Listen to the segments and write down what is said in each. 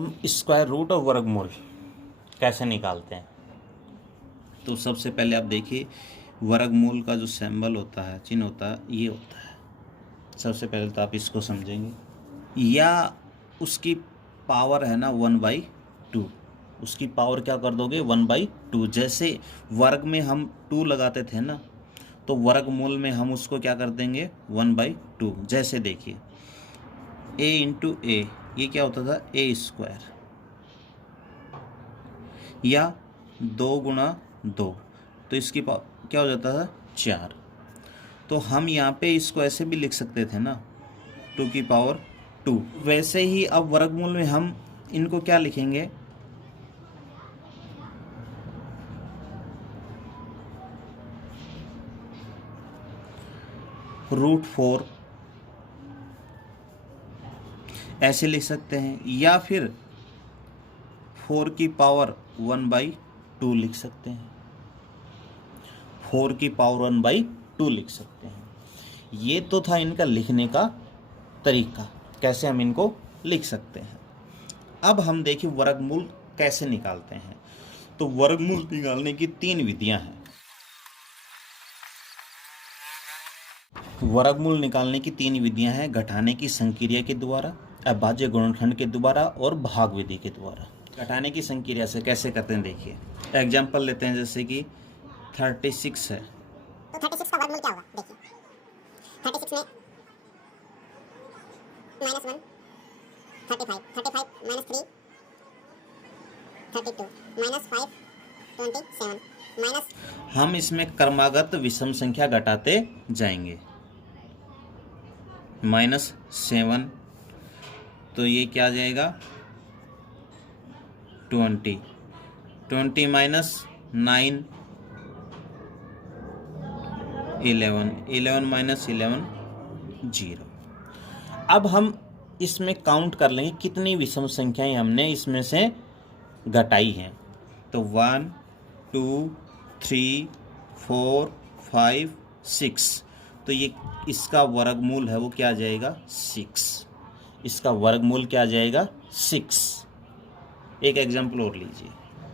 हम square root और वर्गमूल कैसे निकालते हैं। तो सबसे पहले आप देखिए वर्गमूल का जो सिंबल होता है, चिन्ह होता है, ये होता है। सबसे पहले तो आप इसको समझेंगे, या उसकी पावर है ना 1/2, उसकी पावर क्या कर दोगे 1/2। जैसे वर्ग में हम 2 लगाते थे ना, तो वर्गमूल में हम उसको क्या कर देंगे 1/2। जैसे देखिए a इंटू ए, ये क्या होता था a स्क्वायर, या 2 गुणा 2, तो इसकी पावर क्या हो जाता था 4। तो हम यहाँ पे इसको ऐसे भी लिख सकते थे ना 2 की पावर 2। वैसे ही अब वर्गमूल में हम इनको क्या लिखेंगे, √4 ऐसे लिख सकते हैं, या फिर 4 की पावर 1/2 लिख सकते हैं। 4 की पावर 1/2 लिख सकते हैं। ये तो था इनका लिखने का तरीका, कैसे हम इनको लिख सकते हैं। अब हम देखिए वर्गमूल कैसे निकालते हैं। तो वर्गमूल निकालने की 3 विधियां हैं। वर्गमूल निकालने की 3 विधियां हैं, घटाने की संक्रिया के द्वारा, अभाज्य गुणनखंड के द्वारा और भाग विधि के द्वारा। घटाने की संक्रिया से कैसे करते हैं देखिए, एग्जाम्पल लेते हैं, जैसे कि 36 है, तो 36 का वर्गमूल क्या होगा देखिए, 36 में -1 35 35 -3 32 -5 27 हम इसमें क्रमागत विषम संख्या घटाते जाएंगे। -7, तो ये क्या आ जाएगा 20 20 -9 11 11 -11 0। अब हम इसमें काउंट कर लेंगे कितनी विषम संख्याएं हमने इसमें से घटाई हैं। तो 1 2 3 4 5 6, तो ये इसका वर्गमूल है वो क्या आ जाएगा 6। इसका वर्गमूल क्या आ जाएगा 6। एक एग्जाम्पल और लीजिए,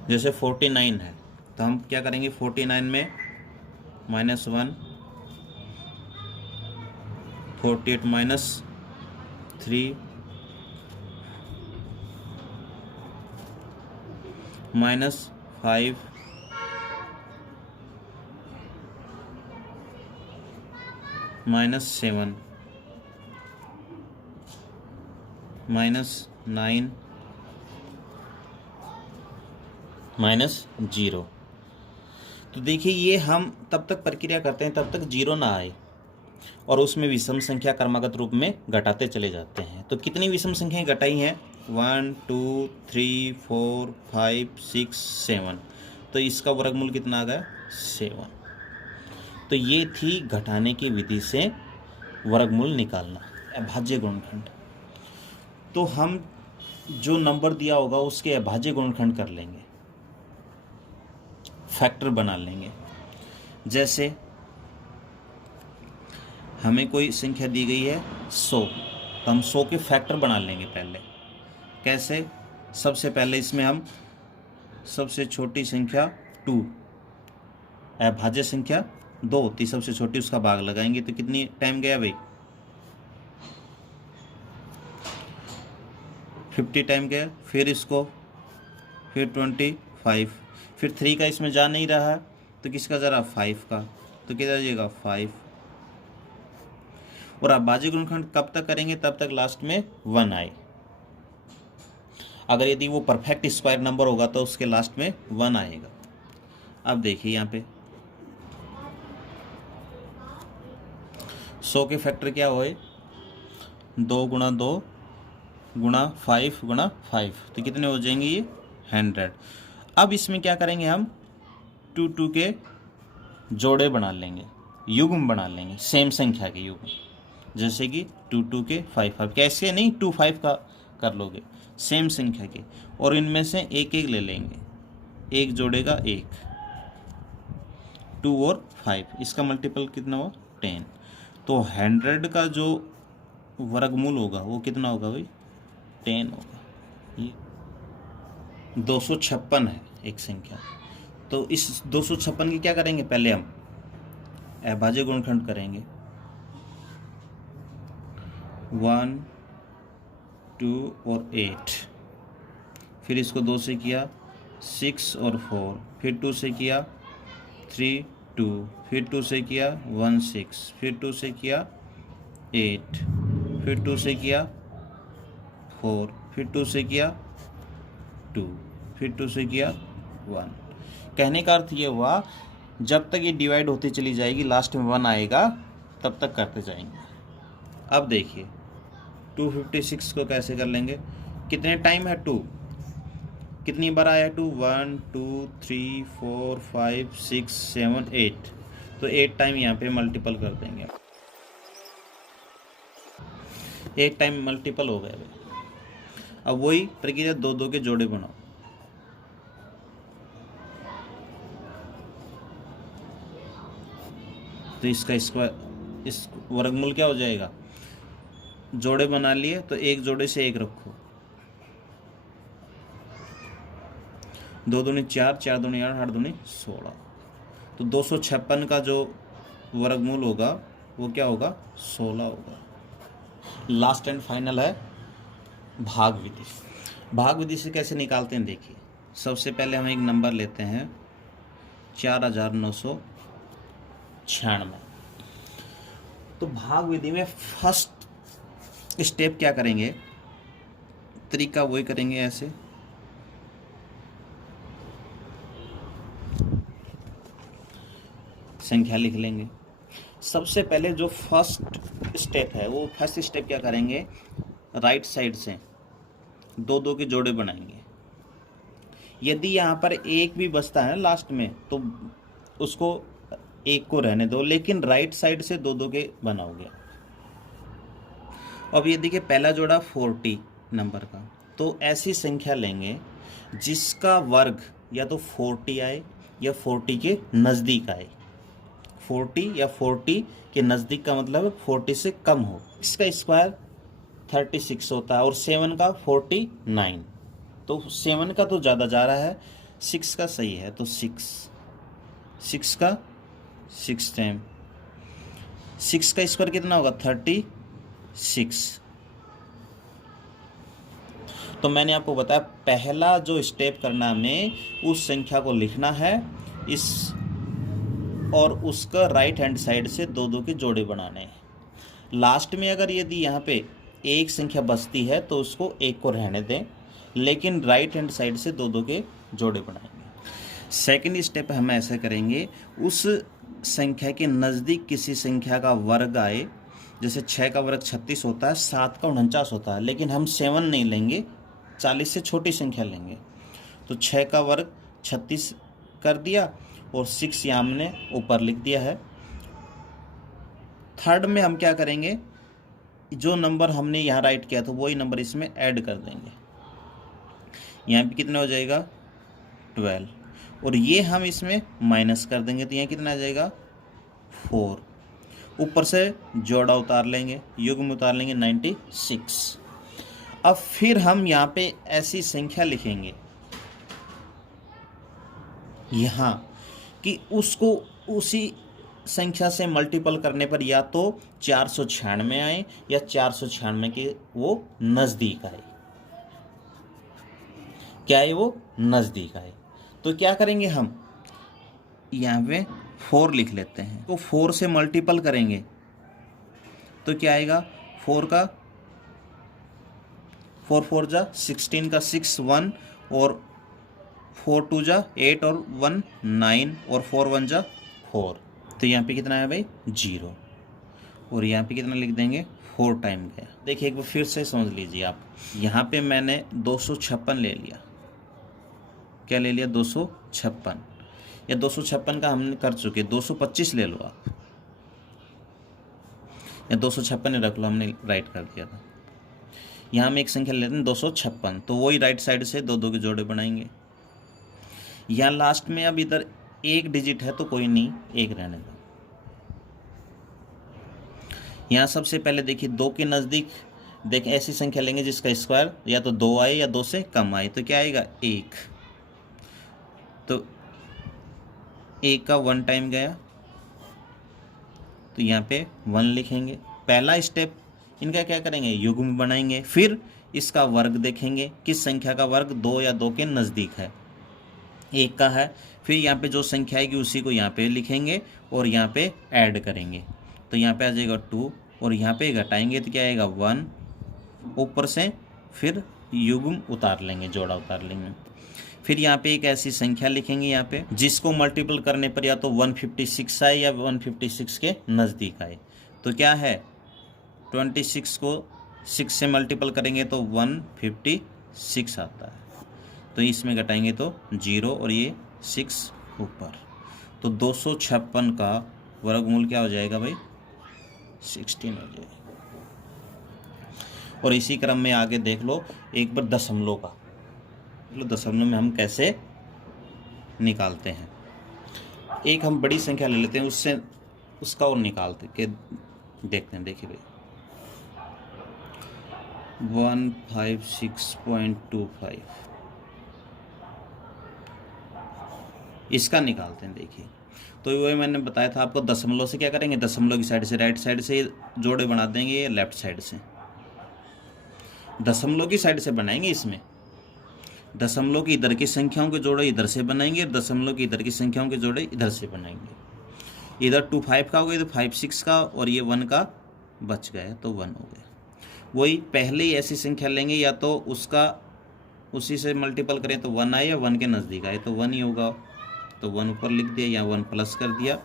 जैसे 49 है, तो हम क्या करेंगे 49 में -1 48 -3 -5 -7 -9 -0। तो देखिए ये हम तब तक प्रक्रिया करते हैं तब तक 0 ना आए, और उसमें विषम संख्या क्रमागत रूप में घटाते चले जाते हैं। तो कितनी विषम संख्याएं घटाई हैं 1 2 3 4 5 6 7, तो इसका वर्गमूल कितना आ गया 7। तो ये थी घटाने की विधि से वर्गमूल निकालना, अभाज्य गुणनखंड। तो हम जो नंबर दिया होगा उसके अभाज्य गुणनखंड कर लेंगे, फैक्टर बना लेंगे। जैसे हमें कोई संख्या दी गई है 100, तो हम 100 के फैक्टर बना लेंगे पहले। कैसे, सबसे पहले इसमें हम सबसे छोटी संख्या 2, अभाज्य संख्या 2 होती सबसे छोटी, उसका भाग लगाएंगे, तो कितनी टाइम गया भाई 50 टाइम गया। फिर इसको, फिर 25, फिर 3 का इसमें जा नहीं रहा है, तो किसका ज़रा 5 का, तो किधर जाएगा 5। और अभाज्य गुणनखंड कब तक करेंगे, तब तक लास्ट में 1 आए। अगर यदि वो परफेक्ट स्क्वायर नंबर होगा तो उसके लास्ट में 1 आएगा। अब देखिए यहाँ पे 100 के फैक्टर क्या हुए 2 गुणा 2 गुणा 5 गुणा 5, तो कितने हो जाएंगे ये 100। अब इसमें क्या करेंगे हम 2 के जोड़े बना लेंगे, युग्म बना लेंगे, सेम संख्या के युग्म। जैसे कि 2 के 5, कैसे नहीं 2 5 का कर लोगे, सेम संख्या के, और इनमें से एक एक ले लेंगे, एक जोड़ेगा 1, 2 और 5, इसका मल्टीपल कितना हुआ 10। तो 100 का जो वर्गमूल होगा वो कितना होगा भाई 10 होगा। ये 256 है एक संख्या। तो इस 256 की क्या करेंगे, पहले हम अभाज्य गुणनखंड करेंगे। 1, 2 और 8, फिर इसको 2 से किया 6 और 4, फिर 2 से किया 3, 2, फिर 2 से किया 1, 6, फिर 2 से किया 8, फिर 2 से किया 4, फिर 2 से किया 2, फिर 2 से किया 1। कहने का अर्थ ये हुआ, जब तक ये डिवाइड होती चली जाएगी लास्ट में 1 आएगा, तब तक करते जाएंगे। अब देखिए 256 को कैसे कर लेंगे, कितने टाइम है 2, कितनी बार आया 2, 1, 2, 3, 4, 5, 6, 7, 8, तो 8 टाइम यहाँ पे मल्टीपल कर देंगे। 8 टाइम मल्टीपल हो गए। अब वही प्रक्रिया 2 2 के जोड़े बनाओ। तो इसका स्क्वायर, इस वर्गमूल क्या हो जाएगा, जोड़े बना लिए तो एक जोड़े से एक रखो, 2 दूनी 4, 4 दूनी 8, 8 दूनी 16। तो 256 का जो वर्गमूल होगा वो क्या होगा, 16 होगा। लास्ट एंड फाइनल है भाग विधि। भाग विधि से कैसे निकालते हैं, देखिए सबसे पहले हम एक नंबर लेते हैं 4996। तो भाग विधि में फर्स्ट स्टेप क्या करेंगे, तरीका वही करेंगे, ऐसे संख्या लिख लेंगे। सबसे पहले जो फर्स्ट स्टेप है, वो फर्स्ट स्टेप क्या करेंगे, राइट साइड से 2 2 के जोड़े बनाएंगे। यदि यहाँ पर एक भी बचता है लास्ट में तो उसको एक को रहने दो, लेकिन राइट साइड से 2 2 के बनाओगे। अब ये देखिए पहला जोड़ा 40 नंबर का, तो ऐसी संख्या लेंगे जिसका वर्ग या तो 40 आए या 40 के नज़दीक आए। 40 या 40 के नज़दीक का मतलब 40 से कम हो। इसका स्क्वायर 36 होता है और 7 का 49, तो 7 का तो ज़्यादा जा रहा है, 6 का सही है, तो 6 का 6 टाइम 6 का स्क्वायर कितना होगा, 36। तो मैंने आपको बताया पहला जो स्टेप करना हमें, उस संख्या को लिखना है इस, और उसका राइट हैंड साइड से 2 2 के जोड़े बनाने हैं। लास्ट में अगर यदि यहाँ पे एक संख्या बचती है तो उसको एक को रहने दें, लेकिन राइट हैंड साइड से 2 2 के जोड़े बनाएंगे। सेकंड स्टेप हम ऐसा करेंगे, उस संख्या के नज़दीक किसी संख्या का वर्ग आए, जैसे 6 का वर्ग 36 होता है, 7 का 49 होता है, लेकिन हम 7 नहीं लेंगे, 40 से छोटी संख्या लेंगे। तो 6 का वर्ग 36 कर दिया और 6 यहाँ हमने ऊपर लिख दिया है। थर्ड में हम क्या करेंगे, जो नंबर हमने यहाँ राइट किया था वही नंबर इसमें ऐड कर देंगे। यहाँ पे कितना हो जाएगा 12, और ये हम इसमें माइनस कर देंगे, तो यहाँ कितना आ जाएगा 4। ऊपर से जोड़ा उतार लेंगे, युग्म उतार लेंगे 96। अब फिर हम यहाँ पे ऐसी संख्या लिखेंगे यहाँ कि उसको उसी संख्या से मल्टीपल करने पर या तो 496 आए या 496 के वो नज़दीक आए। क्या है, वो नज़दीक आए। तो क्या करेंगे, हम यहाँ पे 4 लिख लेते हैं, तो 4 से मल्टीपल करेंगे तो क्या आएगा, 4 का 4 4 जा 16 का 6 1 और 4 2 जा 8 और 1 9 और 4 1 जा 4। तो यहाँ पे कितना है भाई 0, और यहाँ पे कितना लिख देंगे 4 टाइम गया। देखिए एक बार फिर से समझ लीजिए आप, यहाँ पे मैंने 256 ले लिया, क्या ले लिया 256, या 256 का हमने कर चुके, 225 ले लो आप, या 256 रख लो, हमने राइट कर दिया था। यहाँ हम एक संख्या लेते हैं 256, तो वही राइट साइड से 2 2 के जोड़े बनाएंगे। यहाँ लास्ट में अब इधर एक डिजिट है तो कोई नहीं, एक रहने दो। यहाँ सबसे पहले देखिए 2 के नज़दीक देखें ऐसी संख्या लेंगे जिसका स्क्वायर या तो 2 आए या 2 से कम आए, तो क्या आएगा 1। तो 1 का 1 टाइम गया, तो यहाँ पे 1 लिखेंगे। पहला स्टेप इनका क्या करेंगे, युग्म बनाएंगे। फिर इसका वर्ग देखेंगे, किस संख्या का वर्ग 2 या 2 के नज़दीक है, 1 का है। फिर यहाँ पे जो संख्या आएगी उसी को यहाँ पे लिखेंगे और यहाँ पे ऐड करेंगे, तो यहाँ पे आ जाएगा 2 और यहाँ पे घटाएंगे तो क्या आएगा 1 ऊपर से। फिर युग्म उतार लेंगे, जोड़ा उतार लेंगे। फिर यहाँ पे एक ऐसी संख्या लिखेंगे यहाँ पे जिसको मल्टीपल करने पर या तो 156 आए या 156 के नज़दीक आए। तो क्या है 26 को 6 से मल्टीपल करेंगे तो 156 आता है, तो इसमें घटाएंगे तो 0 और ये 6 ऊपर, तो 256 का वर्गमूल क्या हो जाएगा भाई 16 हो जाएगा। और इसी क्रम में आगे देख लो एक बार दशमलव का, दशमलव में हम कैसे निकालते हैं। एक हम बड़ी संख्या ले लेते हैं, उससे उसका और निकालते के देखते हैं। देखिए भाई 156.25 इसका निकालते हैं। देखिए तो वही मैंने बताया था आपको, दशमलव से क्या करेंगे, दशमलव की साइड से राइट साइड से जोड़े बना देंगे, ये लेफ्ट साइड से दशमलव की साइड से बनाएंगे। इसमें दशमलव की इधर की संख्याओं के जोड़े इधर से बनाएंगे, दशमलव की इधर की संख्याओं के जोड़े इधर से बनाएंगे। इधर 25 का हो गया तो 56 का, और ये 1 का बच गया तो 1 हो गया। वही पहले ही ऐसी संख्या लेंगे या तो उसका उसी से मल्टीपल करें तो 1 आए या 1 के नज़दीक आए तो 1 ही होगा, तो 1 ऊपर लिख दिया, या 1 प्लस कर दिया,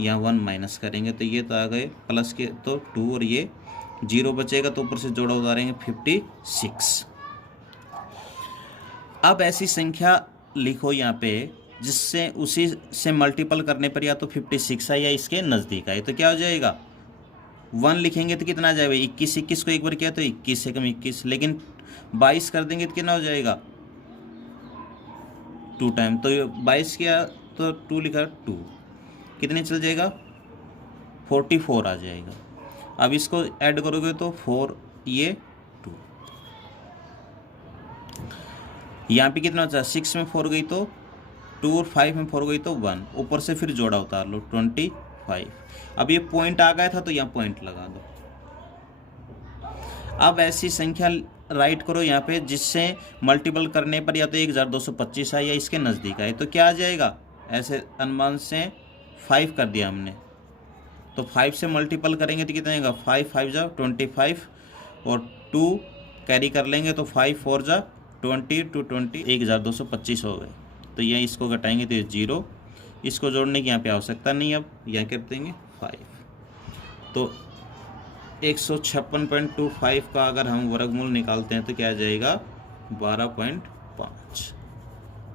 या 1 माइनस करेंगे तो ये तो आ गए प्लस के तो 2 और ये 0 बचेगा, तो ऊपर से जोड़ा उतारेंगे 56। अब ऐसी संख्या लिखो यहाँ पे जिससे उसी से मल्टीपल करने पर या तो 56 आए या इसके नज़दीक आए, तो क्या हो जाएगा 1 लिखेंगे तो कितना आ जाएगा 21। 21 को एक बार किया तो 21 से कम 21, लेकिन 22 कर देंगे तो कितना हो जाएगा 2 टाइम, तो 22 किया तो 2 लिखा 2, कितने चल जाएगा 44 आ जाएगा। अब इसको ऐड करोगे तो 4 ये 2, यहाँ पे कितना बचा 6 में 4 गई तो 2 और 5 में 4 गई तो 1, ऊपर से फिर जोड़ा उतार लो 25। अब ये पॉइंट आ गया था तो यहाँ पॉइंट लगा दो। अब ऐसी संख्या राइट करो यहाँ पे जिससे मल्टीपल करने पर या तो 1225 आए या इसके नज़दीक आए, तो क्या आ जाएगा, ऐसे अनुमान से 5 कर दिया हमने, तो 5 से मल्टीपल करेंगे तो कितना आएगा 5 5 जा 25 और 2 कैरी कर लेंगे तो 5 4 जा 20 2 20 1225 हो गए। तो ये इसको घटाएंगे तो ये 0, इसको जोड़ने की यहाँ पे आवश्यकता नहीं, अब यहाँ कर देंगे 5। तो 156.25 का अगर हम वर्गमूल निकालते हैं तो क्या आ जाएगा 12.5।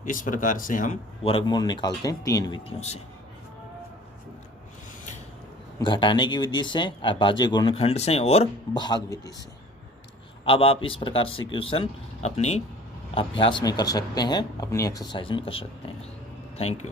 इस प्रकार से हम वर्गमूल निकालते हैं 3 विधियों से, घटाने की विधि से, अभाज्य गुणनखंड से और भाग विधि से। अब आप इस प्रकार से क्वेश्चन अपनी अभ्यास में कर सकते हैं, अपनी एक्सरसाइज में कर सकते हैं। Thank you.